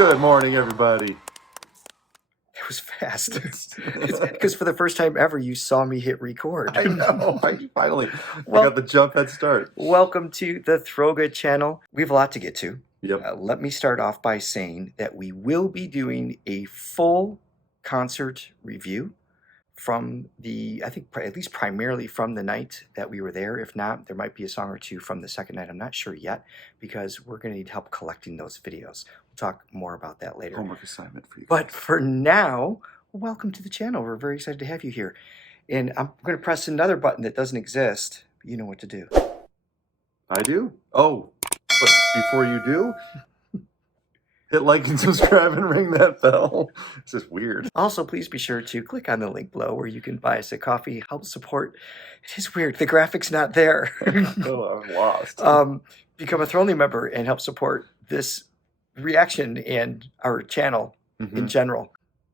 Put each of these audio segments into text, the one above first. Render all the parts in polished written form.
Good morning, everybody. It was fast. Because for the first time ever, you saw me hit record. I know. I finally Well- got the jump head start. Welcome to the Throga channel. We have a lot to get to. Yep. Let me start off by saying that we will be doing a full concert review from the, I think at least primarily from the night that we were there. If not, there might be a song or two from the second night. I'm not sure yet because we're going to need help collecting those videos. We'll talk more about that later. Homework assignment for you. But for now, welcome to the channel. We're very excited to have you here. And I'm going to press another button that doesn't exist. You know what to do. I do? Oh, but before you do, hit like and subscribe and ring that bell. This is weird. Also, please be sure to click on the link below where you can buy us a coffee, help support. It is weird. The graphic's not there. Oh, I'm lost. Become a Thrall member and help support this reaction and our channel in general.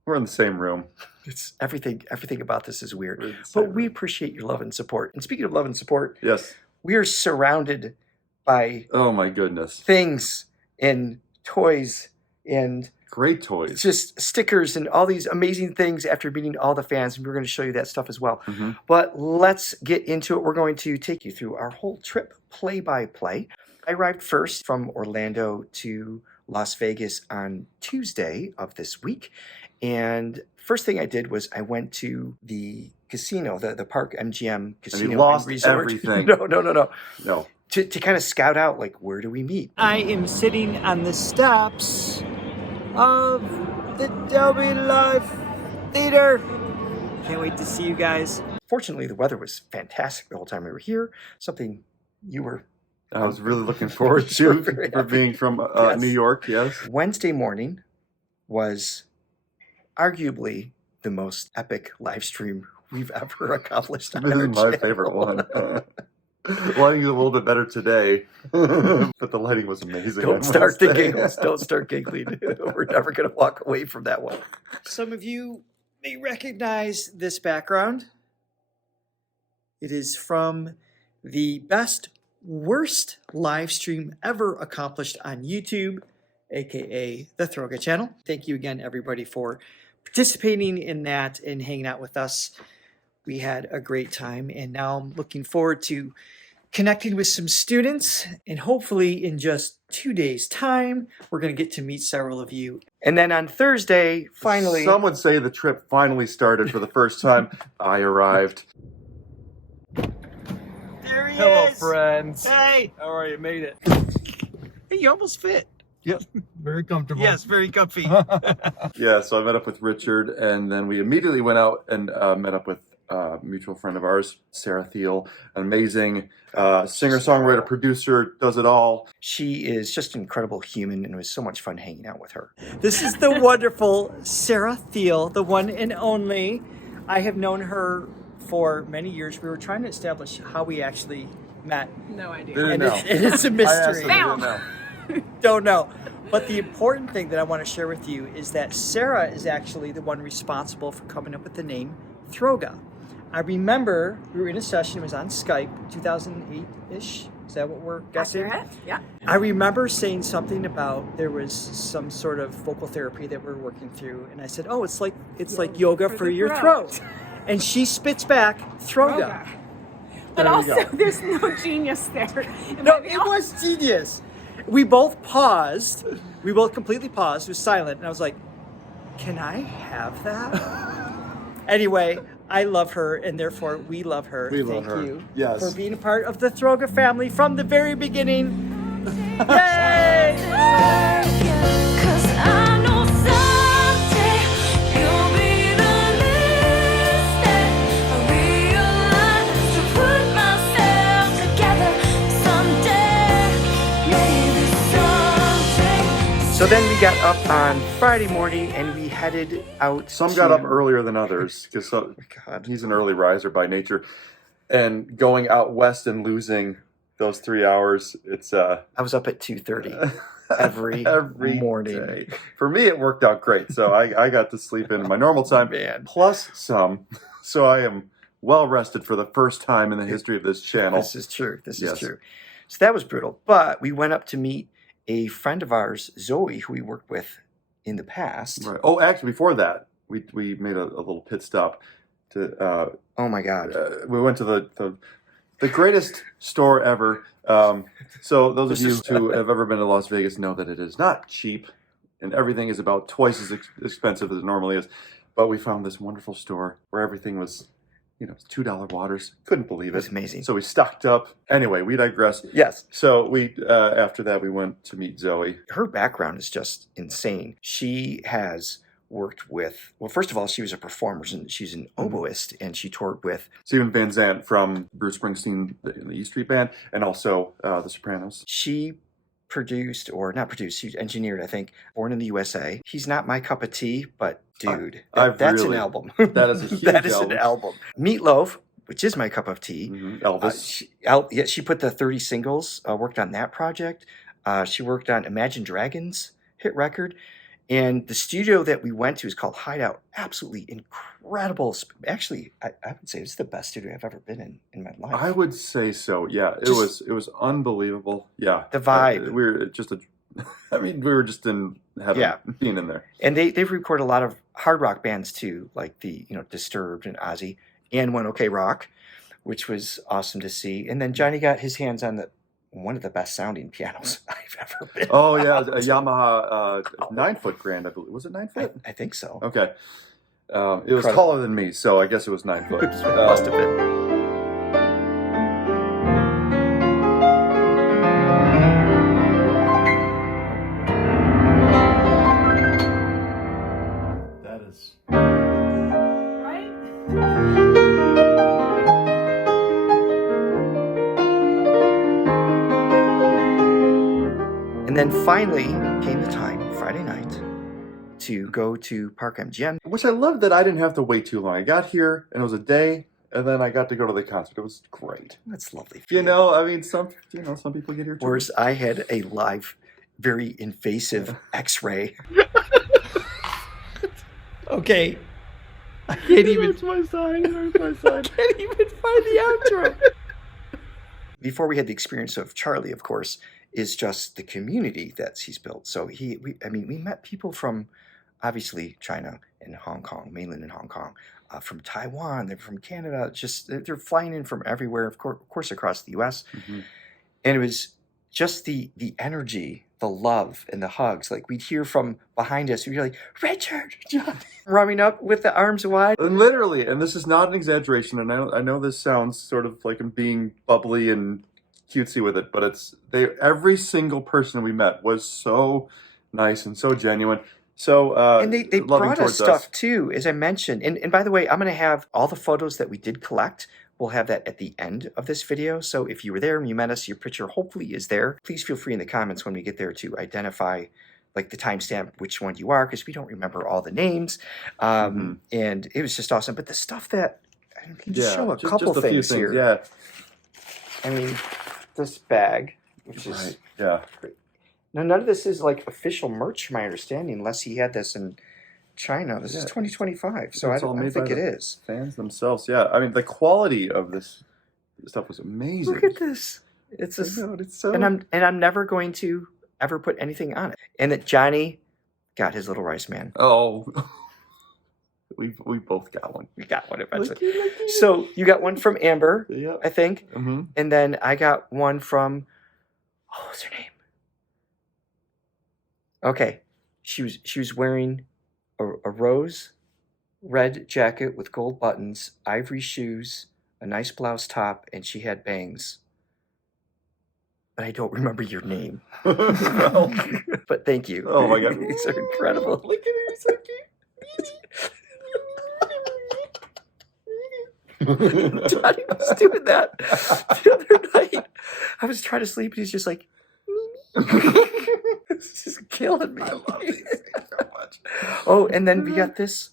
We're in the same room. It's everything about this is weird. We're in the same But we room. appreciate your love and support. And speaking of love and support, Yes. we are surrounded by Oh, my goodness. things and toys and Great toys. just stickers and all these amazing things after meeting all the fans. And we're going to show you that stuff as well. But let's get into it. We're going to take you through our whole trip play-by-play. I arrived first from Orlando to Las Vegas on Tuesday of this week. And first thing I did was I went to the casino, the Park MGM casino and lost resort. everything. No. No. To kind of scout out, like, where do we meet? I am sitting on the steps of the Dolby Live Theater. Can't wait to see you guys. Fortunately, the weather was fantastic the whole time we were here. Something you were... I was really looking forward You're to very for happy. being from Yes. New York, yes. Wednesday morning was arguably the most epic live stream we've ever accomplished on This our is my channel. favorite one. Lighting is a little bit better today, but the lighting was amazing. Don't on start the Wednesday. giggles. Don't start giggling. We're never going to walk away from that one. Some of you may recognize this background. It is from the best, worst live stream ever accomplished on YouTube, aka the Throga channel. Thank you again, everybody, for participating in that and hanging out with us. We had a great time, and now I'm looking forward to connecting with some students, and hopefully in just 2 days' time, we're going to get to meet several of you. And then on Thursday, finally... Some would say the trip finally started for the first time. I arrived. There he Hello, is! friends. Hey! How are you? Made it. Hey, you almost fit. Very comfortable. Yes, very comfy. Yeah, so I met up with Richard, and then we immediately went out and met up with a mutual friend of ours, Sarah Thiele, an amazing singer-songwriter, producer, does it all. She is just an incredible human, and it was so much fun hanging out with her. This is the wonderful Sarah Thiele, the one and only. I have known her for many years. We were trying to establish how we actually met. No idea. Didn't And know. it's a I asked mystery. them, they didn't know. Don't know. But the important thing that I want to share with you is that Sarah is actually the one responsible for coming up with the name Throga. I remember we were in a session, it was on Skype, 2008-ish. Is that what we're guessing? Accurate? Yeah. I remember saying something about there was some sort of vocal therapy that we're working through, and I said, "Oh, it's like yoga for the your throat." throat." And she spits back, Throga. But There you also, go. there's no genius there. No, it was genius. We both paused. We both completely paused. It was silent, and I was like, "Can I have that?" Anyway, I love her, and therefore we love her. We love Thank her. you Yes. for being a part of the Throga family from the very beginning. Yay! Cause I know someday you'll be the least that I realize to put myself together someday, maybe someday. So then we got up on Friday morning, and we headed out. Some got up to- earlier than others, because God. he's an early riser by nature. And going out west and losing those 3 hours, it's I was up at 2:30 every morning. day. For me, it worked out great. So I got to sleep in my normal time, Man. plus some. So I am well rested for the first time in the history of this channel. This is true. This Yes. is true. So that was brutal. But we went up to meet a friend of ours, Zoe, who we worked with in the past. Right. Oh, actually, before that, we made a little pit stop to. Oh my God. We went to the greatest store ever. So those of you who have ever been to Las Vegas know that it is not cheap, and everything is about twice as expensive as it normally is. But we found this wonderful store where everything was, $2 waters. Couldn't believe It was it. amazing. So we stocked up. Anyway, we digress. Yes. So we after that we went to meet Zoe. Her background is just insane. She has worked with, well, first of all, she was a performer, and she's an oboist, and she toured with Stephen Van Zandt from Bruce Springsteen, the E Street Band, and also The Sopranos. She produced, or not produced, she engineered, I think, Born in the USA. He's not my cup of tea, but dude, that's an really- album. that is a huge That is album. an album. Meatloaf, which is my cup of tea. Elvis. She put the 30 singles, worked on that project. She worked on Imagine Dragons hit record. And the studio that we went to is called Hideout. Absolutely incredible. Actually, I would say it's the best studio I've ever been in my life. I would say so. Yeah, it was unbelievable. Yeah, The vibe. we were just we were just in heaven. Yeah. Being in there. And they've recorded a lot of hard rock bands too, like the Disturbed and Ozzy, and One OK Rock, which was awesome to see. And then Johnny got his hands on one of the best sounding pianos I've ever been. Oh yeah, a Yamaha 9-foot grand. I believe. Was it 9 foot? I think so. Okay. It was Incredible. taller than me, so I guess it was 9 foot. Must have been. That is. And then finally came the time, Friday night, to go to Park MGM. Which I love that I didn't have to wait too long. I got here and it was a day, and then I got to go to the concert. It was great. That's lovely. For you. I mean, some people get here too. Whereas I had a live, very invasive X-ray. Okay. I can't even. Where's my sign? Where's my sign? Can't even find the outro. Before we had the experience of Charlie, of course, is just the community that he's built. So we met people from obviously China and Hong Kong, mainland in Hong Kong, from Taiwan, they're from Canada. Just they're flying in from everywhere, of course, across the U.S. Mm-hmm. And it was just the energy, the love, and the hugs. Like we'd hear from behind us, we'd be like, Richard, John, running up with the arms wide. And literally, and this is not an exaggeration, and I know this sounds sort of like I'm being bubbly and cutesy with it, but every single person we met was so nice and so genuine. So And they loving brought us towards stuff too, as I mentioned. And by the way, I'm going to have all the photos that we did collect. We'll have that at the end of this video. So if you were there and you met us, your picture hopefully is there. Please feel free in the comments when we get there to identify like the timestamp, which one you are, because we don't remember all the names. And it was just awesome. But the stuff that, I can just show a couple just a few things here. Yeah, I mean, this bag, which is right. Yeah. now none of this is like official merch, from my understanding, unless he had this in China. This is 2025, so I It's all don't made think by it the is. Fans themselves. Yeah, I mean the quality of this stuff was amazing. Look at this. It's I just, know, it's so. and I'm never going to ever put anything on it. And that Johnny got his little rice man. Oh, we both got one. We got one eventually. Lucky. So you got one from Amber, Yeah. I think, Mm-hmm. and then I got one from, what's her name? Okay, she was wearing a rose red jacket with gold buttons, ivory shoes, a nice blouse top, and she had bangs. But I don't remember your name. Well, But thank you. oh my god, These are incredible. Look at her, so cute. Johnny was doing that the other night. I was trying to sleep, and he's just like, it's just killing me. I love these things so much. Oh, and then we got this.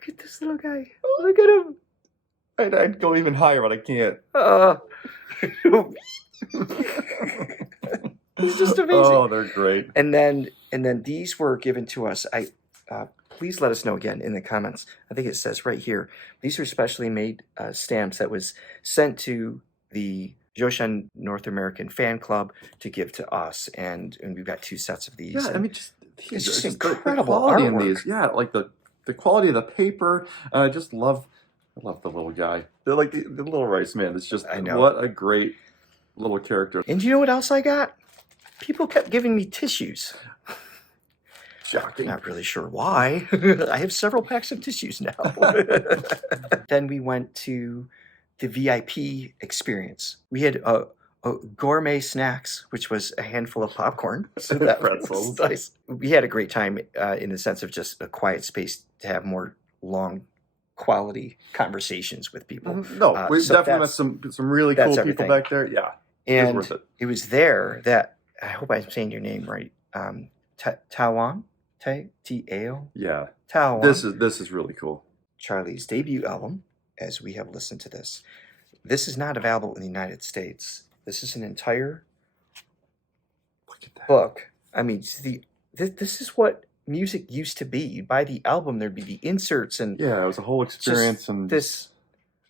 Look at this little guy. Look at him. I'd go even higher, but I can't. It's just amazing. Oh, they're great. And then these were given to us. Please let us know again in the comments. I think it says right here. These are specially made stamps that was sent to the Zhou Shen North American Fan Club to give to us, and we've got 2 sets of these. Yeah, I and mean, just It's just the incredible quality in artwork. these. Yeah, like the quality of the paper. I just love the little guy. They're like the little rice man. It's just I know. what a great little character. And you know what else I got? People kept giving me tissues. Shocking. Not really sure why. I have several packs of tissues now. Then we went to the VIP experience. We had gourmet snacks, which was a handful of popcorn. So that Pretzels. was nice. We had a great time in the sense of just a quiet space to have more long quality conversations with people. No, we so definitely met some really cool that's people everything. back there. Yeah, And worth it. it was there that, I hope I'm saying your name right, Tawan? T-A-O? Yeah. Tawan. This is really cool. Charlie's debut album, as we have listened to this. This is not available in the United States. This is an entire Look at that. book. I mean, this is what music used to be. You'd buy the album, there'd be the inserts, and Yeah, it was a whole experience, and this.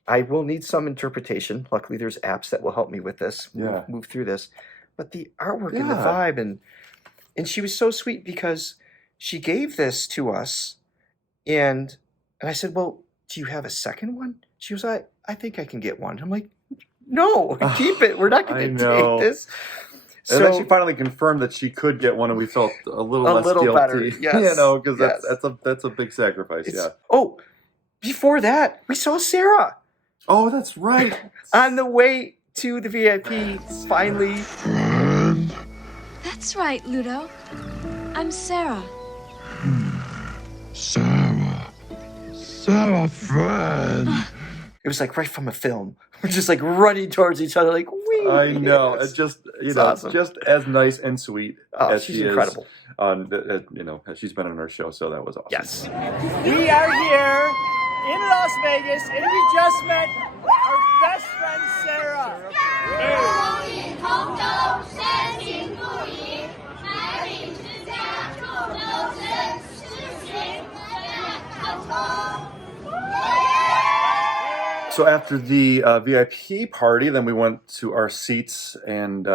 I will need some interpretation. Luckily, there's apps that will help me with this. Yeah. Move through this. But the artwork and the Yeah. vibe, and she was so sweet because she gave this to us, and I said, "Well, do you have a second one?" She was like, "I think I can get one." I'm like, "No, keep it. We're not I going to know. take this." And then So she finally confirmed that she could get one, and we felt a little A less little guilty. better, yes, You know, because yes. that's a big sacrifice. it's, Yeah. oh, before that, we saw Sarah Oh, that's right. on the way to the VIP. Finally, That's right, Ludo. I'm Sarah. Sarah, friend. it was like right from a film. We're just like running towards each other, like, wee. I know. Yes. It's just It's awesome. just as nice and sweet Oh, as she's she incredible. is. As she's been on our show, so that was awesome. Yes. We are here in Las Vegas, and we just met our best friend Sarah. So after the VIP party, then we went to our seats, and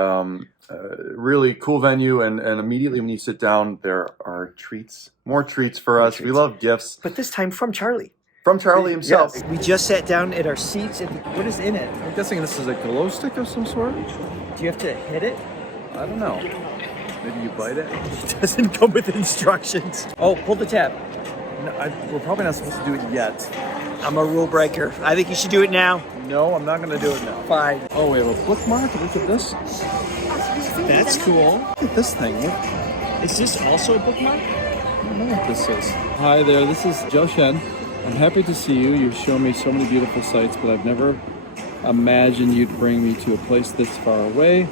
really cool venue. And immediately when you sit down, there are treats, more treats for us. We treats. love gifts But this time from Charlie. from Charlie himself. Yes. We just sat down at our seats, and what is in it? I'm guessing this is a glow stick of some sort. Do you have to hit it? I don't know. Maybe you bite it. It doesn't come with instructions. Oh, pull the tab. No, we're probably not supposed to do it yet. I'm a rule breaker. I think you should do it now. No, I'm not going to do it now. Fine. Oh, we have a bookmark. Look at this. That's cool. Look at this thing. Look. Is this also a bookmark? I don't know what this is. Hi there. This is Zhou Shen. I'm happy to see you. You've shown me so many beautiful sights, but I've never imagined you'd bring me to a place this far away.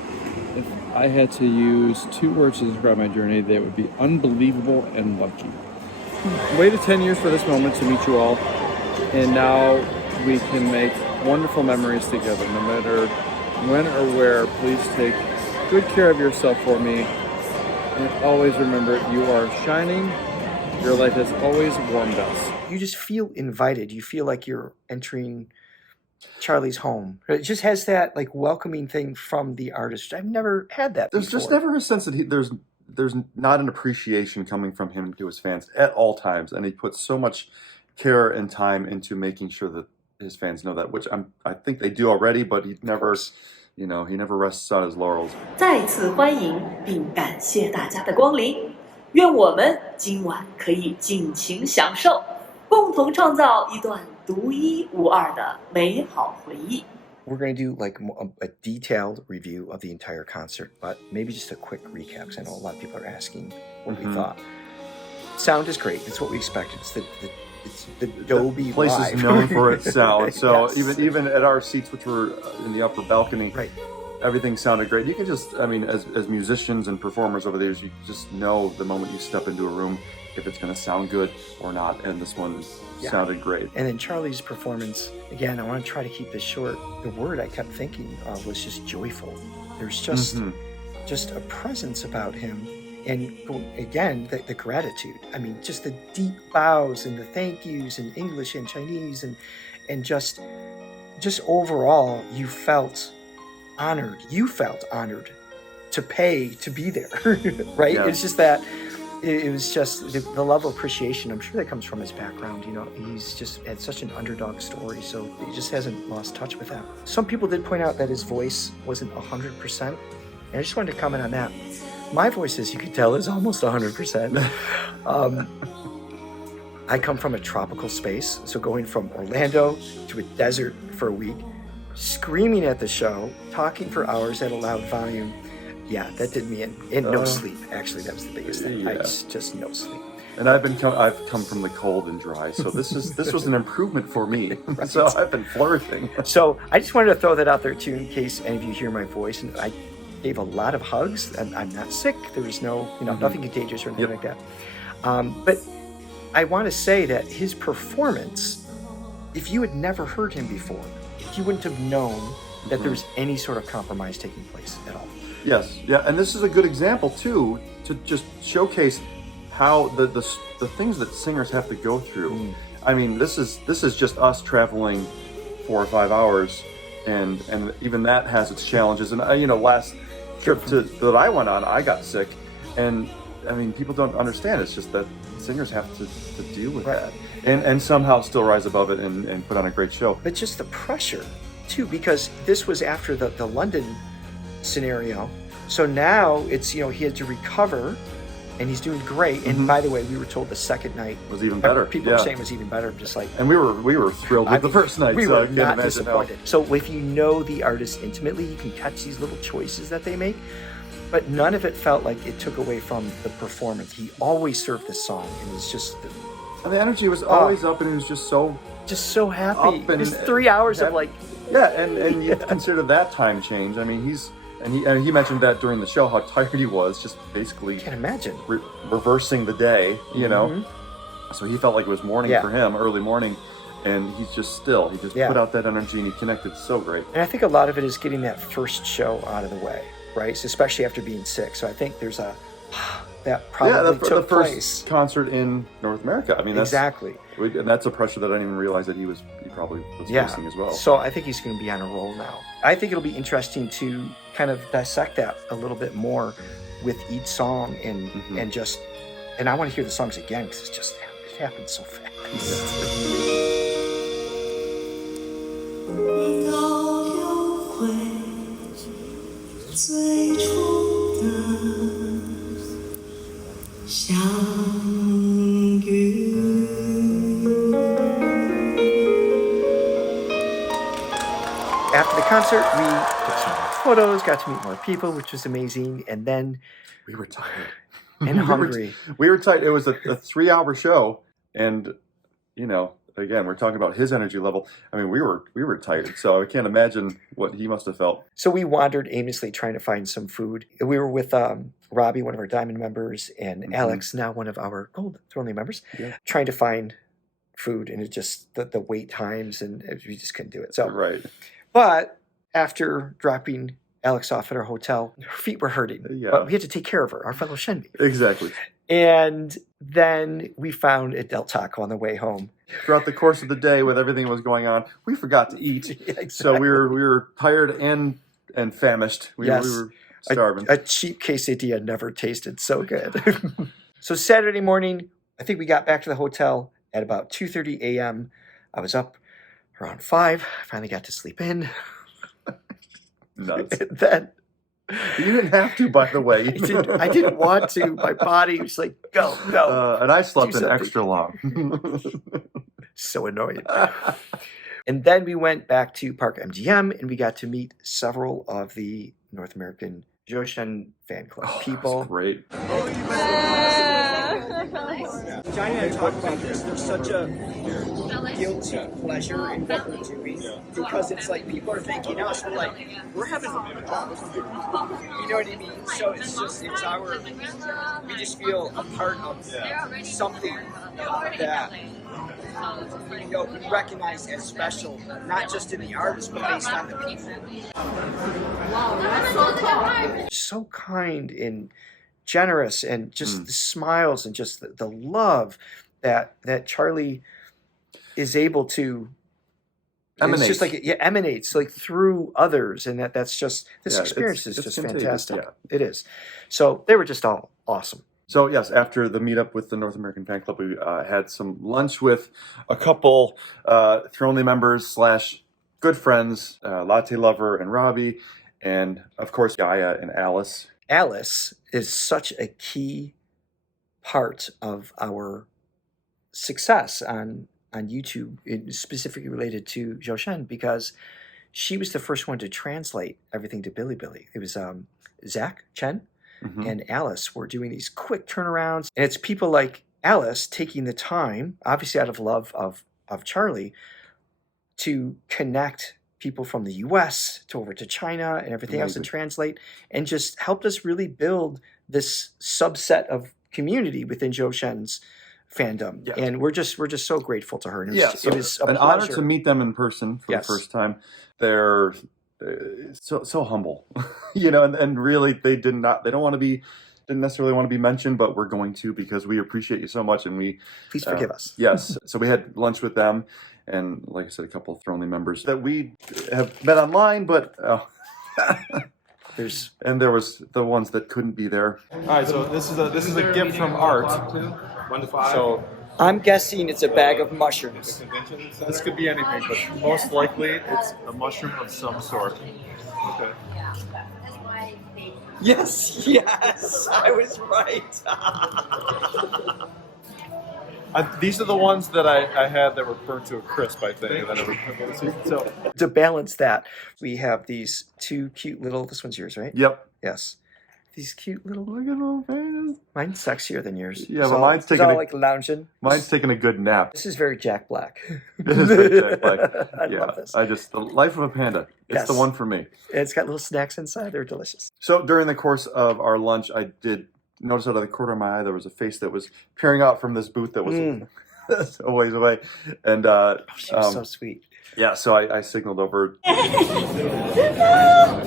If I had to use 2 words to describe my journey, they would be unbelievable and lucky. Waited 10 years for this moment to meet you all, and now we can make wonderful memories together. No matter when or where, please take good care of yourself for me, and always remember you are shining. Your light has always warmed us. You just feel invited. You feel like you're entering Charlie's home. It just has that like welcoming thing from the artist. I've never had that There's before. just never a sense that there's not an appreciation coming from him to his fans at all times, and he puts so much care and time into making sure that his fans know that, which I think they do already, but he never, he never rests on his laurels. 再次欢迎并感谢大家的光临，愿我们今晚可以尽情享受，共同创造一段独一无二的美好回忆。 We're going to do like a detailed review of the entire concert, but maybe just a quick recap, because I know a lot of people are asking what we thought. Sound is great. It's what we expected. It's the Dolby The place Live. is known for its sound, so Yes. even at our seats, which were in the upper balcony, Right. everything sounded great. You can just, as musicians and performers over there, you just know the moment you step into a room if it's going to sound good or not, and this one sounded great. And then Charlie's performance, again, I want to try to keep this short. The word I kept thinking of was just joyful. There's just a presence about him. And again, the gratitude. I mean, just the deep bows and the thank yous in English and Chinese, and just overall, you felt honored. You felt honored to pay to be there, right? Yeah. It's just that it was just the level of appreciation. I'm sure that comes from his background. You know, he's just had such an underdog story, so he just hasn't lost touch with that. Some people did point out that his voice wasn't 100%, and I just wanted to comment on that. My voice, as you can tell, is almost 100%. I come from a tropical space, so going from Orlando to a desert for a week, screaming at the show, talking for hours at a loud volume. Yeah, that did me in. And no sleep. Actually, that was the biggest thing. I just no sleep. And I've come from the cold and dry, so this was an improvement for me. Right. So I've been flourishing. So I just wanted to throw that out there too, in case any of you hear my voice. And I gave a lot of hugs, and I'm not sick. There was no, nothing contagious or anything like that. But I want to say that his performance, if you had never heard him before, you wouldn't have known that there was any sort of compromise taking place at all. Yes, yeah, and this is a good example too to just showcase how the things that singers have to go through. I mean, this is just us traveling 4 or 5 hours, and even that has its challenges. And last trip that I went on, I got sick, and I mean, people don't understand. It's just that singers have to deal with that, and somehow still rise above it and put on a great show. But just the pressure too, because this was after the London scenario. So now it's, he had to recover, and he's doing great. And by the way, we were told the second night was even better. People were saying it was even better, just like. And we were thrilled with the first night. We so were I can't not imagine disappointed. So if you know the artist intimately, you can catch these little choices that they make. But none of it felt like it took away from the performance. He always served the song, and it was just. And the energy was always up, and he was just so happy. Up and it's 3 hours of like. Yeah, and you consider that time change. I mean, he mentioned that during the show how tired he was, just basically. Can't imagine reversing the day, So he felt like it was morning for him, early morning, and he just put out that energy, and he connected so great. And I think a lot of it is getting that first show out of the way, right? So especially after being sick. So I think there's that probably took the first place. concert in North America. I mean, exactly. And that's a pressure that I didn't even realize that he probably was facing as well. So I think he's going to be on a roll now. I think it'll be interesting to kind of dissect that a little bit more with each song and I want to hear the songs again because it happens so fast. After the concert, we took some more photos, got to meet more people, which was amazing. And then we were tired and hungry. We were tired. It was a 3-hour show, and again, we're talking about his energy level. I mean, we were tired, so I can't imagine what he must have felt. So we wandered aimlessly trying to find some food. We were with Robbie, one of our Diamond members, and Alex, now one of our Gold Throga members, trying to find food, and it just the wait times, and we just couldn't do it. So But after dropping Alex off at our hotel, her feet were hurting. But we had to take care of her, our fellow Shen baby. Exactly. And then we found a Del Taco on the way home. Throughout the course of the day, with everything that was going on, we forgot to eat. Exactly. So we were tired and famished. We were starving. A cheap quesadilla never tasted so good. So Saturday morning, I think we got back to the hotel at about 2:30 a.m. I was up around 5. I finally got to sleep in. Nuts. Then you didn't have to, by the way. I didn't want to. My body was like, go. And I slept in extra long. So annoying. And then we went back to Park MGM, and we got to meet several of the North American Zhou Shen fan club people. That's great. Johnny and I talked about this. There's such a guilty pleasure in what we're doing because it's like people are thanking us. We're like, we're having fun. You know what I mean? So it's our, we just feel a part of something that we recognize as special, not just in the artists, but based on the people. Wow, that's so cool. So kind and generous, and just the smiles and just the love that Charlie is able to emanate. It's just like it emanates like through others, and that's just this experience is just fantastic. It is. So they were just all awesome. So yes, after the meetup with the North American Fan Club, we had some lunch with a couple Thrall members / good friends, Latte Lover and Robbie, and of course Gaia and Alice. Alice is such a key part of our success on YouTube, specifically related to Zhou Shen, because she was the first one to translate everything to Bilibili. It was Zach Chen and Alice were doing these quick turnarounds, and it's people like Alice taking the time, obviously out of love of Charlie, to connect people from the US to over to China and everything else and translate, and just helped us really build this subset of community within Zhou Shen's fandom. Yes. And we're just so grateful to her. And It was an honor to meet them in person for the first time. They're so humble, and really didn't necessarily want to be mentioned, but we're going to, because we appreciate you so much, and please forgive us. Yes. So we had lunch with them, and like I said, a couple of Thrall members that we have met online, but there was the ones that couldn't be there. All right, so this is a gift from Art. 1 to 5. So I'm guessing it's a bag of mushrooms. This could be anything, but most likely it's a mushroom of some sort. Okay. Yes, I was right. These are the ones that I had that were burnt to a crisp, I think. So to balance that, we have these two cute little, this one's yours, right? Yep. Yes. These cute little, Look at little fans. mine's sexier than yours. Yeah, but mine's taking all like lounging. Mine's taking a good nap. This is very Jack Black. It is very Jack Black. I love this. The life of a panda. It's the one for me. It's got little snacks inside. They're delicious. So during the course of our lunch, I did notice out of the corner of my eye there was a face that was peering out from this booth that was a ways away, and She was so sweet. Yeah, so I signaled over.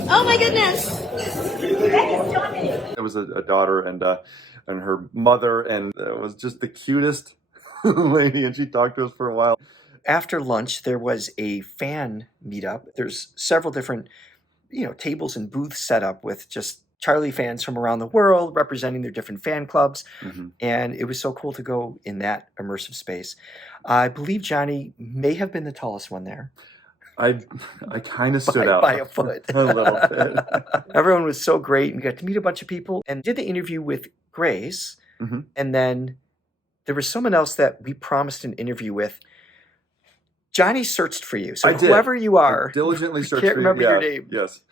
Oh my goodness! It was a daughter and her mother, and it was just the cutest lady, and she talked to us for a while. After lunch, there was a fan meetup. There's several different, tables and booths set up with just Charlie fans from around the world representing their different fan clubs. And it was so cool to go in that immersive space. I believe Johnny may have been the tallest one there. I kind of stood out by a foot. a little bit. Everyone was so great. We got to meet a bunch of people and did the interview with Grace. And then there was someone else that we promised an interview with. Johnny searched for you. So whoever you are, I diligently searched can't for you. remember your name. Yes.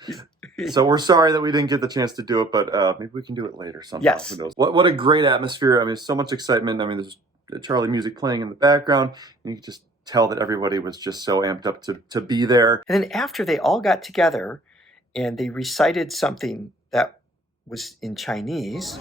So we're sorry that we didn't get the chance to do it, but maybe we can do it later sometime. Yes. Who knows? What a great atmosphere. I mean, so much excitement. I mean, there's Charlie music playing in the background, and you can just tell that everybody was just so amped up to be there. And then after they all got together and they recited something that was in Chinese.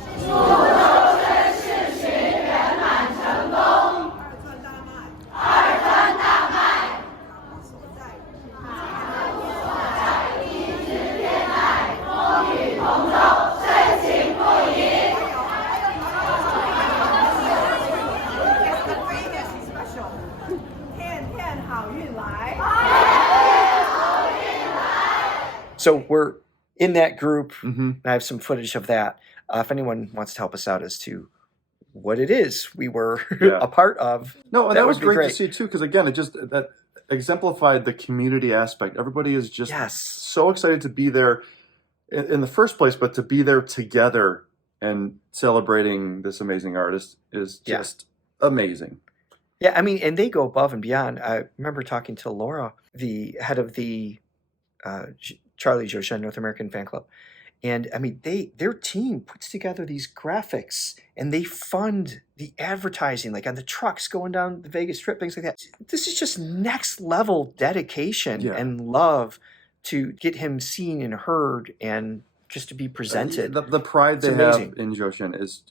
So we're in that group, and I have some footage of that. If anyone wants to help us out as to what it is we were a part of. No, and that was great to see too, because again, that exemplified the community aspect. Everybody is just so excited to be there in the first place, but to be there together and celebrating this amazing artist is just amazing. Yeah, I mean, and they go above and beyond. I remember talking to Laura, the head of the Charlie Zhou Shen North American Fan Club. And I mean, their team puts together these graphics and they fund the advertising, like on the trucks going down the Vegas Strip, things like that. This is just next level dedication and love to get him seen and heard and just to be presented. The pride they have in Zhou Shen is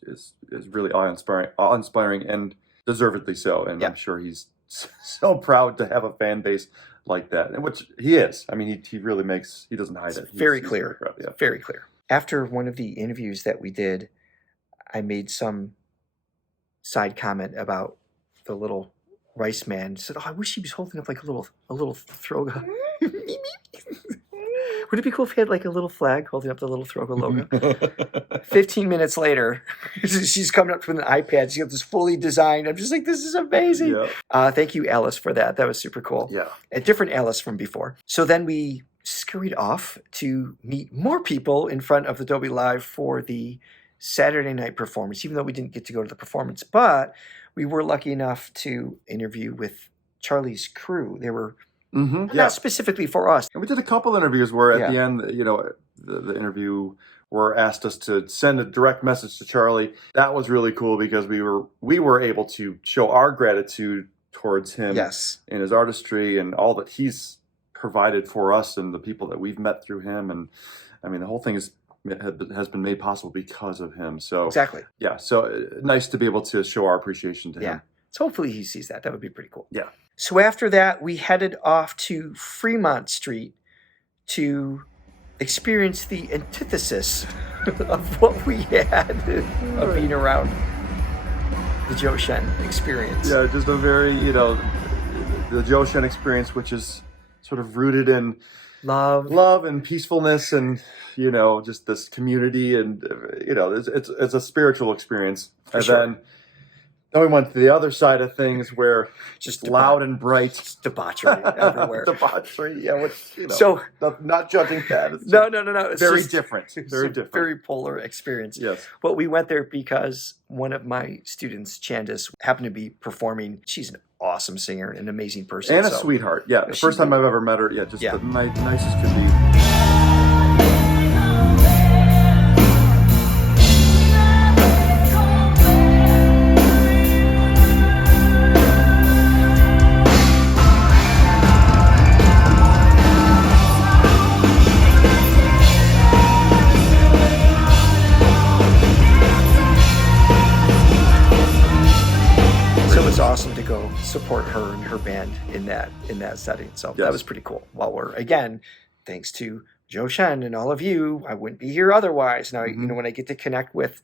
really awe-inspiring and deservedly so. And I'm sure he's so proud to have a fan base like that, which he is. I mean, he really he doesn't hide it. Very clear. Very clear. After one of the interviews that we did, I made some side comment about the little rice man. Said, "Oh, I wish he was holding up like a little Throga." Would it be cool if he had like a little flag holding up the little Throga logo? 15 minutes later, she's coming up with an iPad. She got this fully designed. I'm just like, this is amazing. Yeah. Thank you, Alice, for that. That was super cool. Yeah. A different Alice from before. So then we scurried off to meet more people in front of the Dolby Live for the Saturday night performance, even though we didn't get to go to the performance. But we were lucky enough to interview with Charlie's crew. They were not specifically for us. And we did a couple interviews where at Yeah. the end, you know, the interviewer asked us to send a direct message to Charlie. That was really cool because we were able to show our gratitude towards him in his artistry and all that he's provided for us and the people that we've met through him. And I mean, the whole thing has been made possible because of him. So Exactly. yeah, so nice to be able to show our appreciation to Yeah. him. So hopefully he sees that. That would be pretty cool. Yeah. So after that, we headed off to Fremont Street to experience the antithesis of what we had of being around the Zhou Shen experience. Yeah, just a very, you know, the Zhou Shen experience, which is sort of rooted in love and peacefulness and, you know, just this community and, you know, it's a spiritual experience. And then we went to the other side of things where just loud and bright debauchery everywhere. Debauchery, yeah. Which, you know, So not judging that. It's no. It's very just- different. It's Very a different. very polar experience. Yes. But we went there because one of my students, Chandis, happened to be performing. She's an awesome singer, an amazing person. And a so- sweetheart. Yeah. The first time I've ever met her. Yeah. Just Yeah. the nicest could be. So it's awesome to go support her and her band in that setting. So that was pretty cool. While we're again, thanks to Zhou Shen and all of you, I wouldn't be here otherwise. Now, you know, when I get to connect with,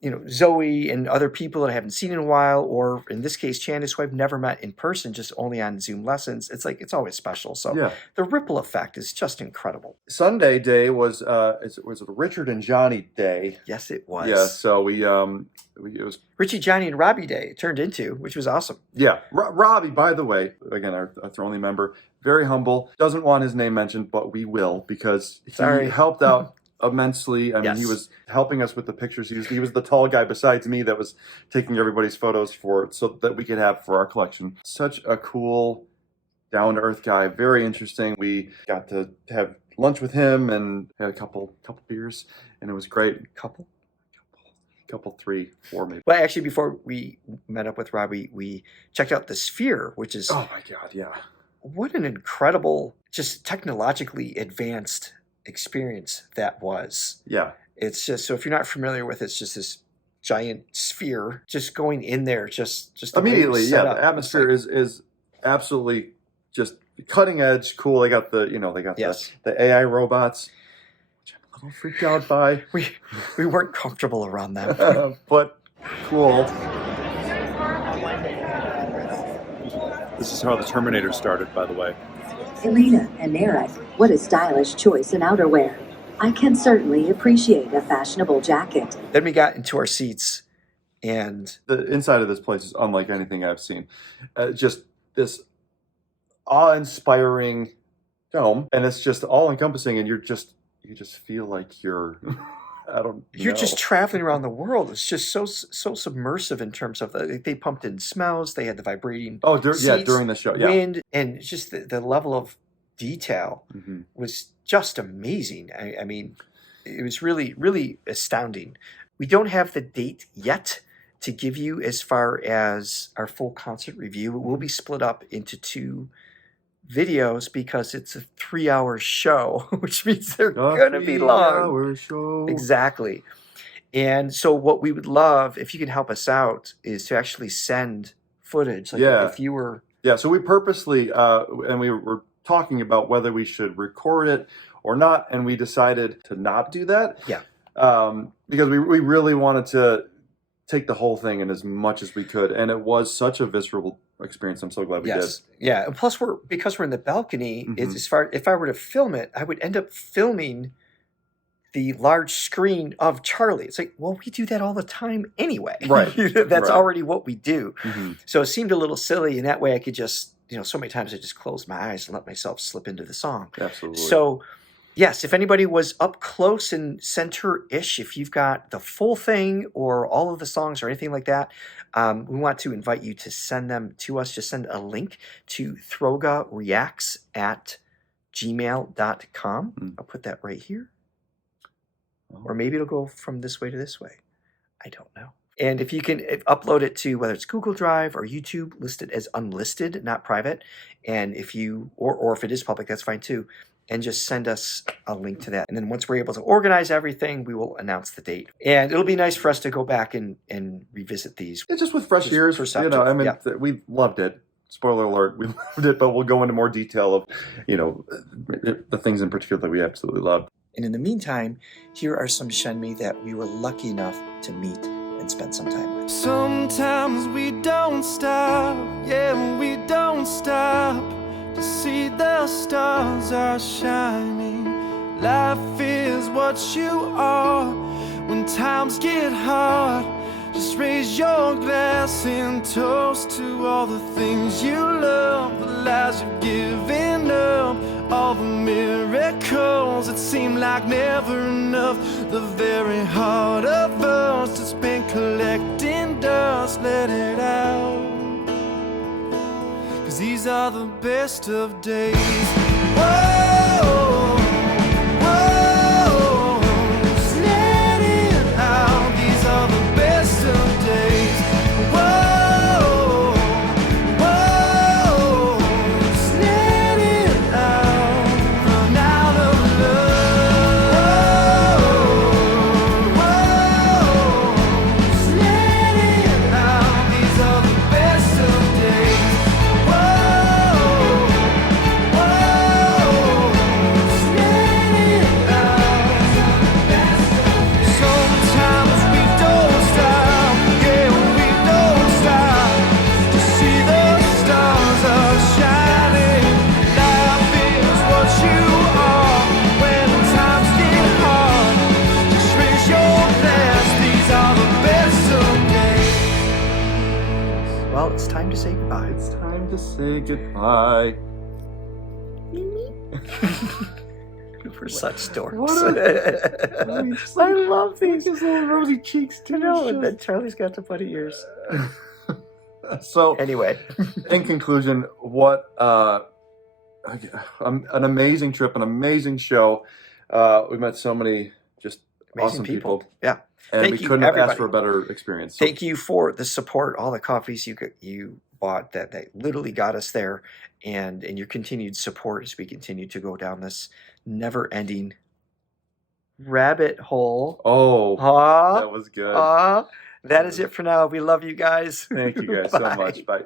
you know, Zoe and other people that I haven't seen in a while, or in this case, Chandis, who I've never met in person, just only on Zoom lessons, it's like, it's always special. So the ripple effect is just incredible. Sunday day was it was a Richard and Johnny day. Yes, it was. Yeah, so it was Richie, Johnny, and Robbie day it turned into, which was awesome. Yeah, Robbie, by the way, again, our Thrall member, very humble, doesn't want his name mentioned, but we will because he helped out immensely. I mean, he was helping us with the pictures. He was the tall guy besides me that was taking everybody's photos so that we could have for our collection. Such a cool, down-to-earth guy, very interesting. We got to have lunch with him and had a couple beers, and it was great. Couple, 3, 4 maybe. Well, actually, before we met up with Robbie, we checked out the Sphere, which is... Oh my God, yeah. What an incredible, just technologically advanced experience that was. Yeah. It's just, so if you're not familiar with it, it's just this giant sphere, just going in there, just the way it was immediately, set yeah. up. The atmosphere is absolutely just cutting edge, cool. They got the AI robots, which I'm a little freaked out by. We weren't comfortable around them. But cool. This is how the Terminator started, by the way. Elena and Eric, what a stylish choice in outerwear. I can certainly appreciate a fashionable jacket. Then we got into our seats, and the inside of this place is unlike anything I've seen. Just this awe-inspiring dome, and it's just all-encompassing, and you just feel like you're... You're just traveling around the world. It's just so submersive in terms of they pumped in smells. They had the vibrating seats, during the show, wind, and just the level of detail was just amazing. I mean, it was really, really astounding. We don't have the date yet to give you as far as our full concert review. It will be split up into 2 videos because it's a 3-hour show, which means they're going to be long. 3-hour show. Exactly. And so what we would love, if you can help us out, is to actually send footage. Like if you were... Yeah, so we purposely, and we were talking about whether we should record it or not, and we decided to not do that. Yeah. Because we really wanted to take the whole thing in as much as we could, and it was such a visceral experience. I'm so glad we Yes. Yeah. And plus because we're in the balcony, it's if I were to film it, I would end up filming the large screen of Charlie. It's like, well, we do that all the time anyway. Right. That's Right. already what we do. Mm-hmm. So it seemed a little silly, and that way I could just, so many times I just close my eyes and let myself slip into the song. Absolutely. So, yes, if anybody was up close and center-ish, if you've got the full thing or all of the songs or anything like that, we want to invite you to send them to us. Just send a link to throgareacts@gmail.com. I'll put that right here. Or maybe it'll go from this way to this way. I don't know. And if you can upload it to whether it's Google Drive or YouTube, list it as unlisted, not private. And if you, or if it is public, that's fine too. And just send us a link to that. And then once we're able to organize everything, we will announce the date. And it'll be nice for us to go back and revisit these. It's just with fresh ears. We loved it. Spoiler alert, we loved it, but we'll go into more detail of, the things in particular that we absolutely loved. And in the meantime, here are some Shenmi that we were lucky enough to meet and spend some time with. Sometimes we don't stop, yeah, we don't stop to see the stars are shining. Life is what you are when times get hard. Just raise your glass and toast to all the things you love, the lives you've given up, all the miracles that seem like never enough. The very heart of us that's been collecting dust, let it out. 'Cause these are the best of days. Whoa, whoa, just let it out. These are the best of days. Whoa, whoa, just let it out. Run out of love. Whoa, just let it out. These are the best of days. Sometimes we don't stop, yeah, we don't stop to see the stars are shining. Life is what you are when times get hard. Just raise your glass, these are the best of days. Well, it's time to say goodbye. It's time to say goodbye. We're such dorks. What I love these. His little rosy cheeks too. I know, and then Charlie's got the bunny ears. So Anyway, in conclusion, what an amazing trip, an amazing show. We met so many just amazing awesome people. Yeah. And Thank we you, couldn't have everybody. asked for a better experience. So Thank you for the support, all the coffees you bought that literally got us there, and your continued support as we continue to go down this never-ending rabbit hole. Oh, Huh? that was good. That is it for now. We love you guys. Thank you guys so Bye. much. Bye.